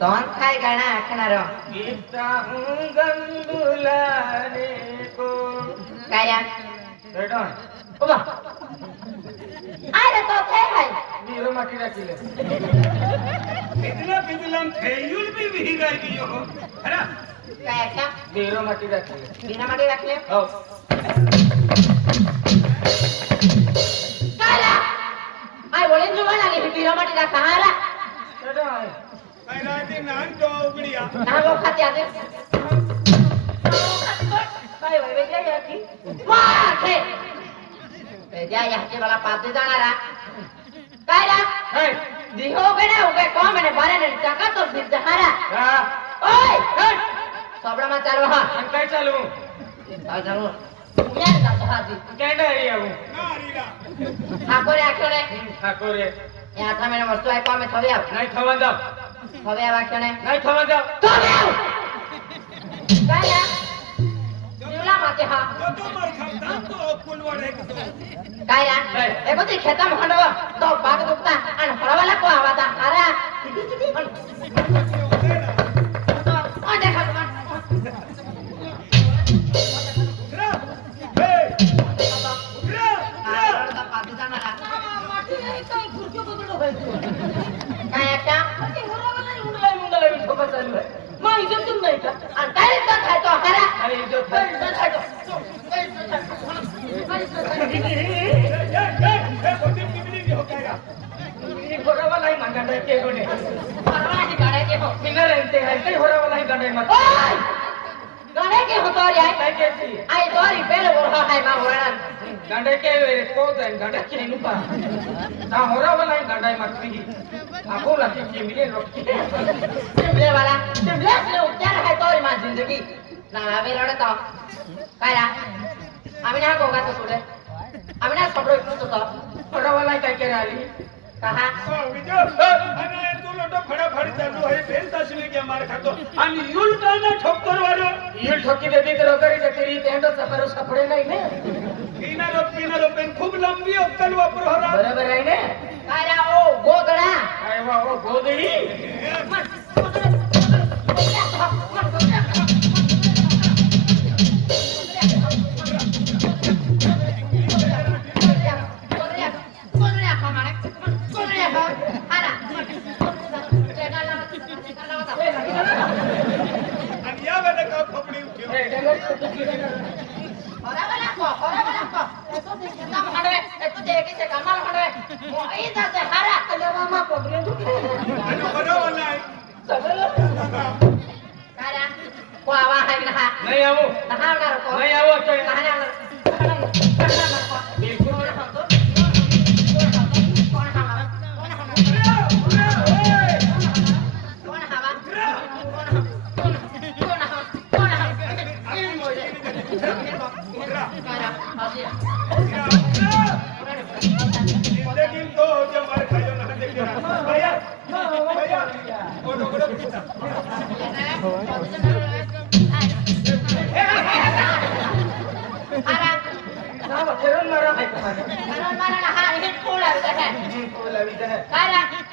तोन काय गाणं ऐकणार गीता गंगुला रे को काय या रेडॉन उभा अरे तो काय आहे वीरो माटी राखीले इतना बिजलम थेयुल भी विहिरा की हो अरे काय ऐका वीरो माटी राखीले बिना मध्ये राखले हो काला आय बोलेन जुवान आली ही बिना मध्ये राखा आला रेडॉन काय राहते नान तो उघडिया ना वो खाते आते काय वय वेगळा या की माखे वेगळा या के वाला पाते जाणारा काय रा हे दिहो गणे उगे कोण म्हणे बारे ने टाका तो फिर जहारा का ओय सोबडा मा चालू हा आणि काय चालू आ जाऊ यार जातो हा दी काय डायरी आऊ नारीला हा कोरे आखोने ठाकोरे या था मेरे वस्तु आहे कोण में थवे आ नाही थवन जाव थवे आ वाक्यने नाही थवन जाव थवे आ काय या जीवला माते हा तो मार खाता तो कुलवाडे तो काय या एकोती खेता म्हणव तो बाग दुखता आणि हळवाला को आवाज आरा ओ देखा तुम्हा उतरा हे उतरा काय आता मग इज्जत नाही का आणि काय इज्जत आहे तो हरा आणि इज्जत काय इज्जत आहे तो हे कोती किबली हो काय ही होरावाला ही मंगाडा के गुणे परवाची गाड्याचे हो किनारे ते आहे काही होरावाला ही गंडे मत ओय गाड्या के हो तोरी आहे काय केसी आई तोरी पेल ओरहा आहे मा होळण गंडे के को जाइन गंडे के नुपा ना होरावाला ही गंडे मत की आपको लकी की मिले रोटी टिमले वाला टिमले से उपचार है तोरी मा जिंदगी ना आवे रडता काय रा आम्ही ना गोगा तो तुले आम्ही ना सगळं इकडून होतो होरावाला काय केला आली कहा विजय अरे तू लोटो फडाफड चालू आहे फेल तसली के मार खातो आणि युल काना ठोकर वालो येल ठोकी देती तर वगैरे जतेरी तेंडो सफर सफडे नाही ने किनारो पेन खूप लंबी अक्कल वापर हो रहा बरोबर आहे ने काय रा ओ गोगडा काय वा ओ गोदडी आणि या वेळेला का खोपडी उठ्यो आणि बरोबर नाही नाही आऊ नाही आऊ काय जिंदगी तो जो मार खायो ना देखे भैया भैया ओडो ओडो पिता ना फिरून मारा आहे का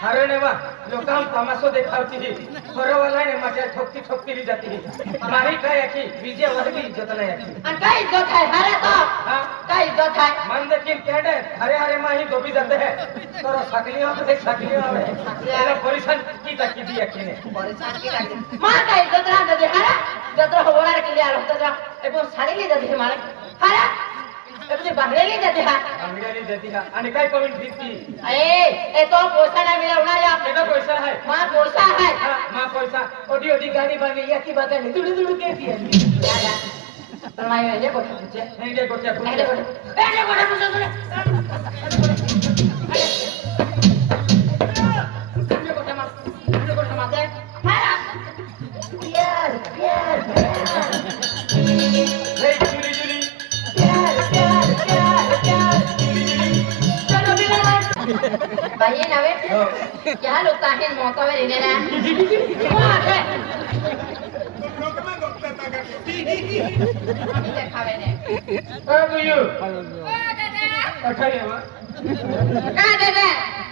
अरे ने वा लोकांना तमाशो देखावती ही बरोबर ने माझ्या ठोकती ठोकती जाती ही माही काय की विजय वर्गी इज्जत नाही याची काय इज्जत है हरे तो हां काय इज्जत है मन देखील केडे हरे हरे माही डोबी जाते है तर सकलियों पे सकलियों आवे याला परिसन की तकी दी अखिने मां काय इज्जत राहते दे हरे जत्र होणार के लिए होता जा एबो साडी ले जाते मारे हरे एबो बांगडेली जाते हा अंगडेली देती हा आणि काय करून फिरती ए तो पैसा नाही मिळवणार या तेरा पैसा है मां पैसा है मां पैसा ओडी ओडी गाडी बांधी या की बात आहे दुडू दुडू केती आहे तर नाही म्हणजे कोठे तुझे नाही दे गोट्या नाही रे कोठे ए रे कोठे तुझे भाई नवे क्या लोग हैं मौका में रहने ना लोकमा गोपता का देखा मैंने बुयू अठाई है का दे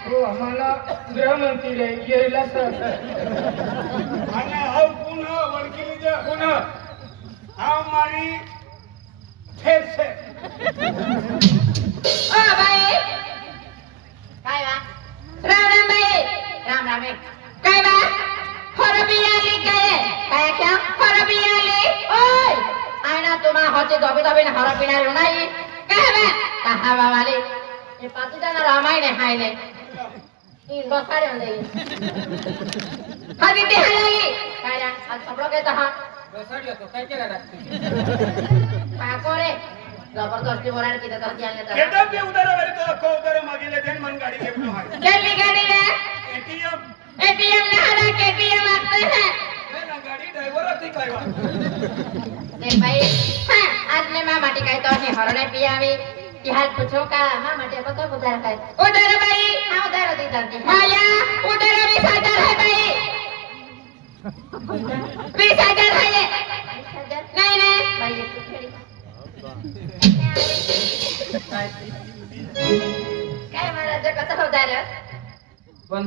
हो आम्हाला गृहमंत्री रे यायला सर અને આવ પુનઃ વળકી લીજે पुन्हा આ મારી ફેર છે ओ बाई काय बा राम राम बाई राम राम काय बा फरबी आली काय क्या फरबी आली ओय आयना तुम्हा होचे दबे दबे ना हरा पिना नाही काय बा कहा बावाली ये पातीदाना रामायण हाय ने इन बसारे होते हादी ते हायली काय रा आज सगळं काय तहा बसाडी होतो काय केला लागते काय कोरे जबरदस्ती बोलायला किती तर त्याने तर કેતા બે ઉતારા વરે તો આખો ઉતારો માગીલે દેન મન ગાડી લેવાનો હોય जल्दी गाड़ी ले એટીએમ एटीएम में हरा केटीएम आते हैं ના ગાડી ડ્રાઈવર હતી કાયવા देख भाई हाँ आज मैं माँ माटी का तो नहीं हरने पियावी कि हाल पूछो का माँ माटी को तो उधर है उधर भाई हाँ उधर होती जानती माया उधर भी सागर है भाई 20,000 है ये नहीं नहीं भाई ये काय महाराज कसं उधर 15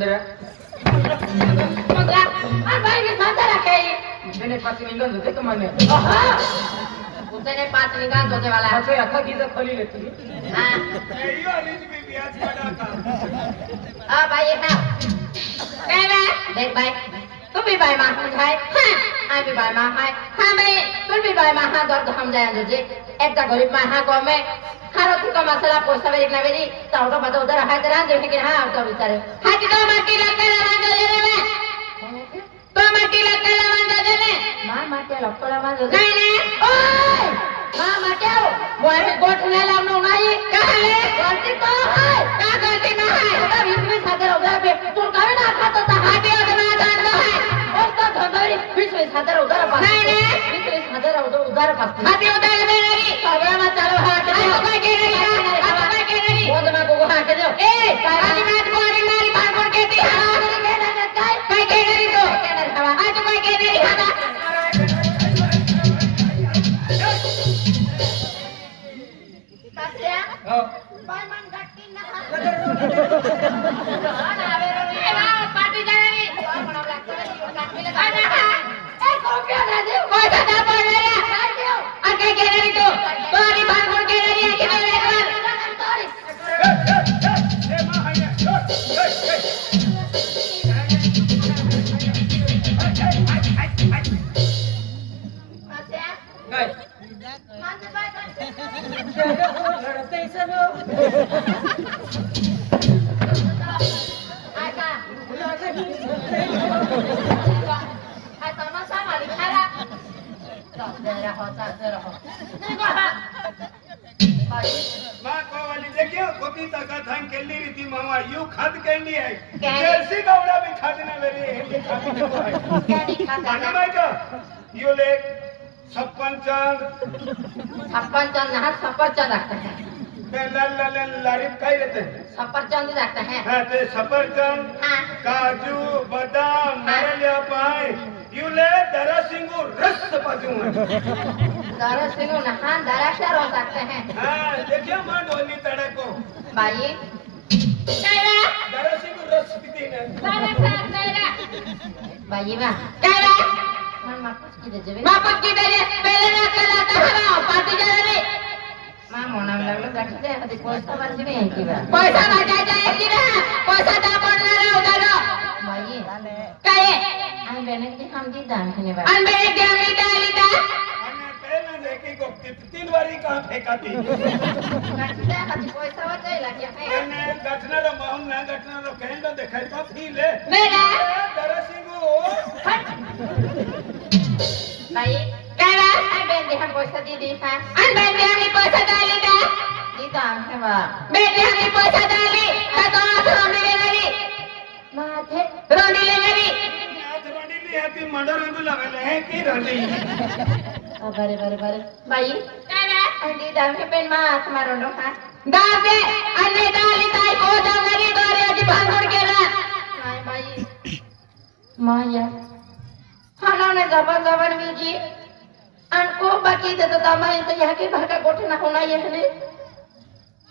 मुद्रा और भाई भी सागर रखे તેને પાછી નિંગન होते तो माने उसने 5 निकाल होने वाला है पाछे आखा गीजा खोली लेती हाँ એયો અલીજ બી વ્યાજ કાઢાતા भाई हाँ क्या बा देख भाई तू भी भाई माँ हम जाए हाँ आई भी भाई माँ है हाँ भाई तू भी भाई माँ हाँ दर्द हम जाए जी एक ता गरीब माँ हाँ को में खारो की का मसाला पोसा बेरी ना बेरी ताऊ का पता उधर है तेरा देख के हाँ तो बेचारे हाँ कि तो माटी लग कर लगा दे रे मैं तो माटी लग कर लगा दे ने माँ माटी लग कर लगा दे नहीं नहीं ओए माँ माटी आओ वो अभी गोट ने लामनो नहीं कहाँ ले गलती तो है क्या गलती ना है तो 20,000 उधर पे तू कभी ना खाता था हाथी उधर ना जानता है और तो धंधोरी 20,000 उधर पास नहीं नहीं 20,000 उधर पास हाथी उधर दे रही सगळा ना चालू हाथ दे काय के रही आता काय के रही वो तो मैं को हाथ दे ए आज मैच को मारी भागोड़ के दी हां काय के रही तो आज काय के रही हां Pasya, हो Palman Gatin na ha. Ano, pero ni Eva, pati jalan ni. Ano nak cakap ni? Ano ha? Kopi ada je. Kau tak dapat lagi. Akai kena itu. Bari bangun kena ni. Kita lekar. એ માં હાઈને Pasya, काय mana baik? लढते सनो Aka. Hai sama-sama dikara. Tak zeraho, tak zeraho. Tengok ha. Baik. માં કોવાલી દેખ્યો કોતી તકા than કેલી રીતિ માવા you ખાદ કેલી હે કેલી? Jersey ગવડા भी खाद ना वेरी हे खाद को है Kani kata. माने भाई का यू ले छप्पन चंद सफरचंद हाँ सफरचंद रखते हैं लारी काय रहते हैं सफरचंद रखते हैं हाँ ते सफरचंद हाँ काजू बादाम नारियल पाए यू ले दरा सिंगू रस बाजू है दरा सिंह नहान दराक्षर हो सकते हैं हाँ देखिए मां डोली तड़े को भाई दरा सिंगू रस पीती है भाई वाह मन मापुस की दे जबे मापुस की दे पहले ना कला तहरा पार्टी जा रे मां मोना में लगलो रखते हैं कभी पैसा बच में है की बात पैसा बचा जाए की ना पैसा दा पड़ना रे उधर भाई काहे हम बेने के हम दी दान करने वाले अन बेने के हम दी डाली दा અને પહેલા દેખી को तीन बारी कहां फेंकाती रखते हैं कभी पैसा बचा लगे है એને ગઠનારો માઉન ના ગઠનારો કહેંડો દેખાય તો ફી લે मेरा દરા સિંગુ भाई काला आई बेने हम पैसा दी दी हां अन बेने हम पैसा डाली दा दी दान है बा बेने हम पैसा डाली तो हम ले गई माथे रोनी ले गई નાથ રોડી ની હતી મંડો રંગુ લાવેલે હે की રોડી बारे बारे बारे भाई काला अंडी दान के पेन मा तुम्हारो नो हां दादे अन्ने डाली ताई को जंगली दोरे अजी भांगुड़ के ना हाय भाई माया खाना ने जबन जबन बीजी अनको बाकी दे तो तमाई तो यहाँ की भागा गोठे ना होना ये हले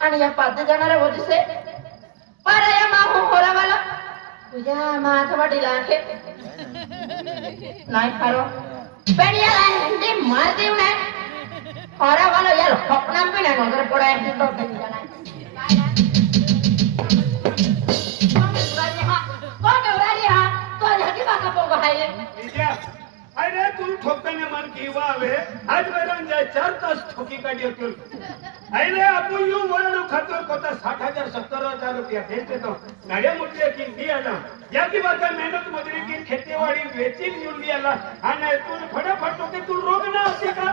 आणि या पाद जाणाऱ्या वजसे पर या मा हो होरावाला तुझ्या माथावडीला आहे नाही खरं पण याला हिंदी मार देऊ नये होरावाला याला फपना पण आहे नजर पडे हिंदो अरे तू ठोकताना मन की वावे आज वेळान जाय 4 तास ठोकी काढी होती अरे आपण यू म्हणून खातो कोता 60,000 70,000 रुपया भेटते तो गाड्या मोठ्या की दियाला या की बात मेहनत मजुरी की खेतीवाडी वेचीन येऊन दियाला आणि तू फटाफट टोके तू रोग ना होते का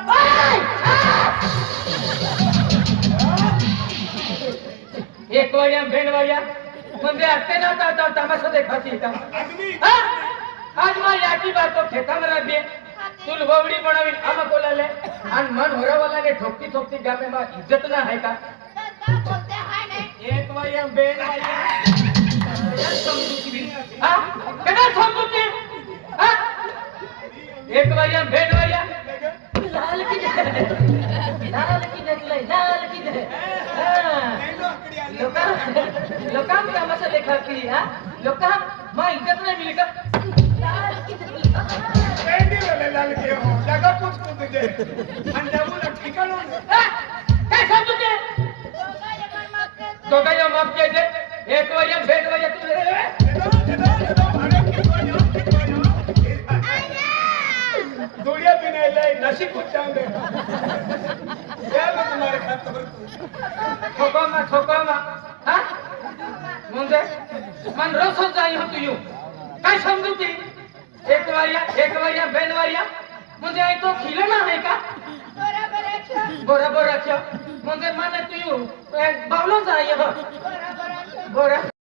एक वाया बेन वाया म्हणजे आते ना आता तमाशा देखाती का अगदी आज मा याची बात तो खेता में रह तुल ववड़ी बनावी आमा बोलाले आणि मन होरावालाने ठोकती ठोकती गामे मा इज्जत ना है का एक वाया बेन वाया हां केना समझुती हां एक वाया बेन वाया लाल की निकले लाल की लोकां तमाशा देखाती हां लोकां मा इज्जत नाही मिली का रेडी वाले लाल के हो जगह कुछ को तुझे अंजामुला ठिकाणो काय समजू ते तो काय माफ केले एक वाया भेट वाया तू रे दुनिया भी नहीं लाई नसीब कुछ चांदे क्या मैं तुम्हारे खातर ठोको मा हां म्हणजे मन रोज जाई हो तू काय समजू ती एक वाया बेन वाया म्हणजे आई तो खिलौना है का बरोबर रख्यो म्हणजे माने तू बावलो जाई हो बरोबर